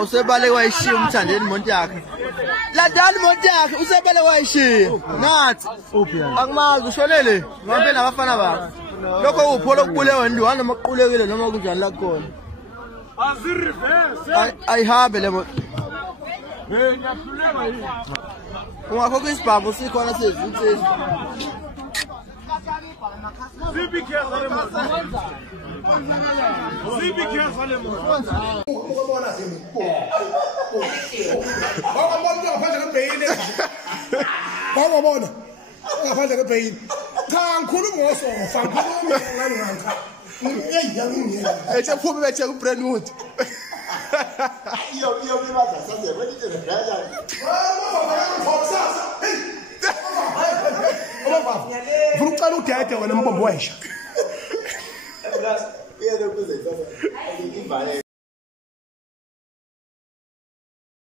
usebale wayishiya umthandeni imoto yakhe. Ladala imoto yakhe usebale wayishiya. Nathi. Akumazi ushonele. Ngihambe nabafana bakhe. Lokho upholo kubule wena uhamba maqulekile noma kunjani la khona. Ayihambe le moto. Ungakho kwisibhamu sikhona sezintsi. Zibi careful. Ubona simi. Bawabona ngaphandle kweBhayin. Bawabona ngaphandle kweBhayin. Cha ngikhuluma ngosofa, ngikhuluma nganganga. Eyangiyela. Echaphume bethe ku Brentwood. Iyo bibaza sase wethu ngebrother. Vula ucala udede wena mbombo wesha. Uyele kuze sasa.